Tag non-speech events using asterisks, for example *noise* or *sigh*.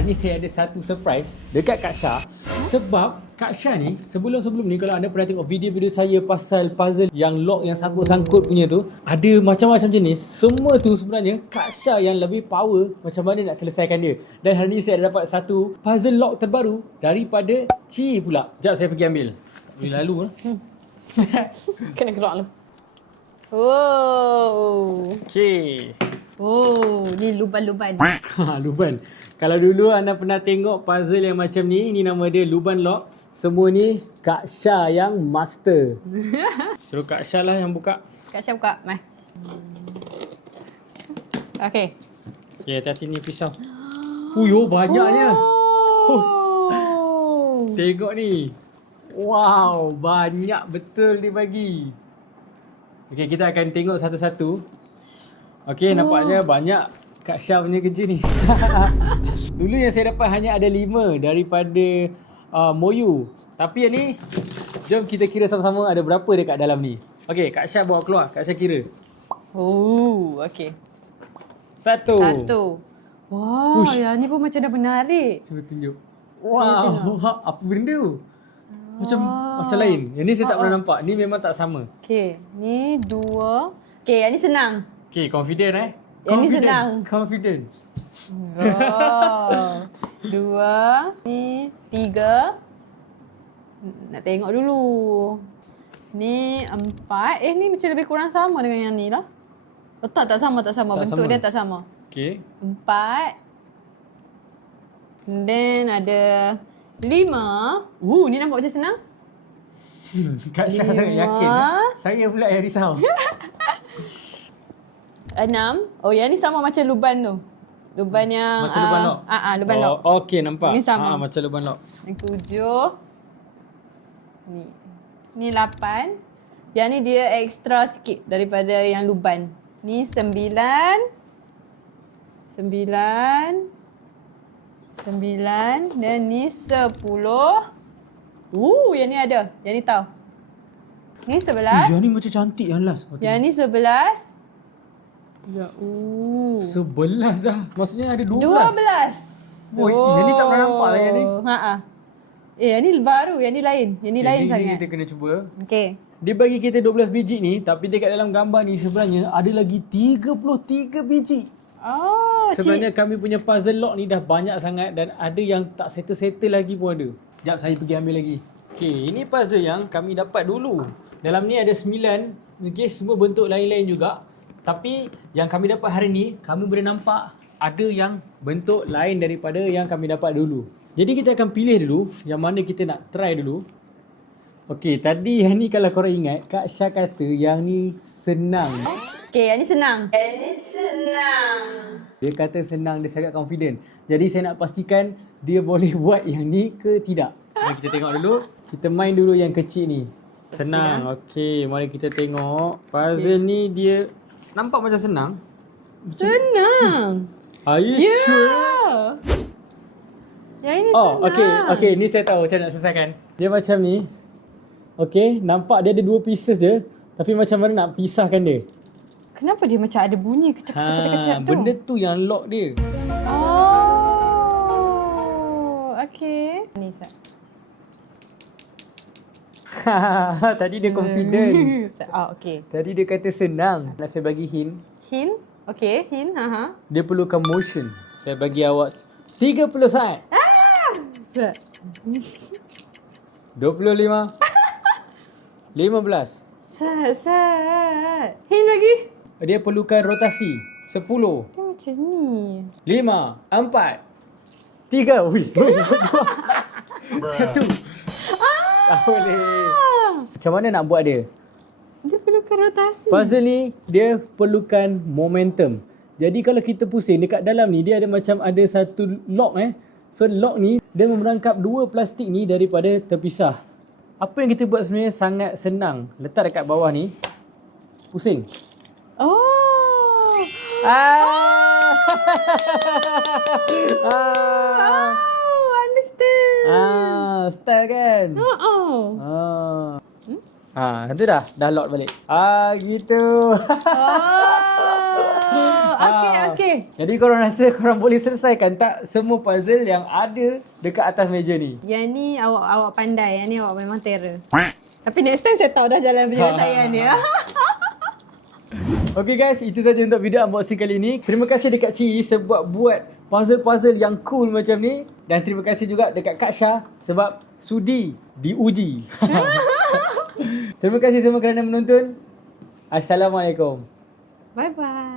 hari ni saya ada satu surprise dekat Kak Syah. Sebab Kak Syah ni sebelum-sebelum ni kalau anda pernah tengok video-video saya pasal puzzle yang lock yang sangkut-sangkut punya tu ada macam-macam jenis. Semua tu sebenarnya Kak Syah yang lebih power macam mana nak selesaikan dia. Dan hari ni saya ada dapat satu puzzle lock terbaru daripada Ci pula. Sekejap saya pergi ambil. Ambil lalu lah. *laughs* Kena keluar lu. Oh. Okay Oh, ni luban-luban. Ha, Luban. Kalau dulu anda pernah tengok puzzle yang macam ni, ini nama dia Luban Lock. Semua ni Kak Syah yang master. *laughs* Suruh Kak Syah lah yang buka. Kak Syah buka. Mai. Okay. Okay, hati-hati ni pisau. Fuyo, banyaknya. Oh. *laughs* Tengok ni. Wow, banyak betul dia bagi. Okay, kita akan tengok satu-satu. Okay, nampaknya banyak Kak Syah punya kerja ni. *laughs* Dulu yang saya dapat hanya ada lima daripada uh, Moyu. Tapi yang ni, jom kita kira sama-sama ada berapa dekat dalam ni. Okay, Kak Syah bawa keluar. Kak Syah kira. Oh, okay. Satu. Satu. Wow, Ush. yang ni pun macam dah menarik. Cuba tunjuk. Wow, *laughs* apa benda tu? Macam Ah. macam lain. Yang ni saya tak pernah nampak. Ni memang tak sama. Okay, ni dua. Okay, yang ni senang. Okay, confident eh? Yang ni Confident. senang. Confident. Oh. *laughs* Dua. Ni tiga. Nak tengok dulu. Ni empat. Eh, ni macam lebih kurang sama dengan yang ni lah. Oh, tak, tak sama, tak sama. Tak Bentuk sama. dia tak sama. Okay. Empat. And then ada lima. Uh, ni nampak macam senang. *laughs* Kak Syah sangat yakin. Saya pula yang risau. *laughs* Enam. Oh, yang ni sama macam luban tu. Luban yang... macam luban ah, lock. Ah, ah, luban oh. Okay, nampak. Ni sama. Ah, macam luban lock. Yang tujuh. Ni. Ni lapan. Yang ni dia extra sikit daripada yang luban. Ni sembilan. Sembilan. Sembilan. Dan ni sepuluh. Uh, yang ni ada. Yang ni tahu. Ni Eh, sebelas. yang ni macam cantik yang last. Yang ni sebelas. Ya, uh. Sebelas dah. Maksudnya ada dua Dua belas. belas. Oi, yang ni tak pernah nampak lah yang ni. Ha ah. Eh, yang ni baru, yang ni lain. Yang ni Okay, lain ni, sangat. Ni kita kena cuba. Okey. Dia bagi kita 12 biji ni. Tapi dekat dalam gambar ni sebenarnya ada lagi 33 biji. Oh, Sebenarnya kami punya puzzle lock ni dah banyak sangat dan ada yang tak settle-settle lagi pun ada. Sekejap saya pergi ambil lagi. Okay, ini puzzle yang kami dapat dulu. Dalam ni ada 9. Okay, semua bentuk lain-lain juga. Tapi yang kami dapat hari ni, kami boleh nampak ada yang bentuk lain daripada yang kami dapat dulu. Jadi kita akan pilih dulu yang mana kita nak try dulu. Okay, tadi yang ni kalau korang ingat, Kak Syah kata yang ni senang. Okey, yang ni senang. Yang ni senang. Dia kata senang, dia sangat confident. Jadi saya nak pastikan dia boleh *laughs* buat yang ni ke tidak. Mari kita tengok dulu. Kita main dulu yang kecil ni. Senang. Okey, mari kita tengok. Puzzle ni dia nampak macam senang. Senang. Are you Ya. sure? Yang ini Oh, senang. okey. Okey, ni saya tahu macam nak selesaikan. Dia macam ni. Okey, nampak dia ada dua pieces je. Tapi macam mana nak pisahkan dia? Kenapa dia macam ada bunyi kecak-kecak-kecak Ha, tu? benda tu yang lock dia. Oh. Okey. Ni Sat. *laughs* Tadi dia confident. *laughs* oh, okey. Tadi dia kata senang. Nak saya bagi hint. Hin. Okey, hin. Ha ha. Dia perlukan motion. Saya bagi awak 30 saat. Sat. 25. 15. Sat, sat. Hin lagi. Dia perlukan rotasi. 10. Dia macam ni. 5. 4. 3. Ui. *laughs* Satu. Tak boleh. Macam mana nak buat dia? Dia perlukan rotasi. Puzzle ni dia perlukan momentum. Jadi kalau kita pusing dekat dalam ni dia ada macam ada satu lock eh. So lock ni dia merangkap dua plastik ni daripada terpisah. Apa yang kita buat sebenarnya sangat senang. Letak dekat bawah ni. Pusing. Oh. Ah. *laughs* ah. Oh, understand. Ah, style kan? Oh. oh. Ah. Ah, itu dah dah lock balik. Ah, gitu. Oh, *laughs* Okey, Ah. okey. Jadi korang rasa korang boleh selesaikan tak semua puzzle yang ada dekat atas meja ni? Yang ni awak awak pandai, yang ni awak memang terror. Tapi next time saya tahu dah jalan penyelesaian dia. Okay guys, itu saja untuk video unboxing kali ini. Terima kasih dekat Ci sebab buat puzzle-puzzle yang cool macam ni. Dan terima kasih juga dekat Kak Syah sebab sudi diuji. *laughs* terima kasih semua kerana menonton. Assalamualaikum. Bye bye.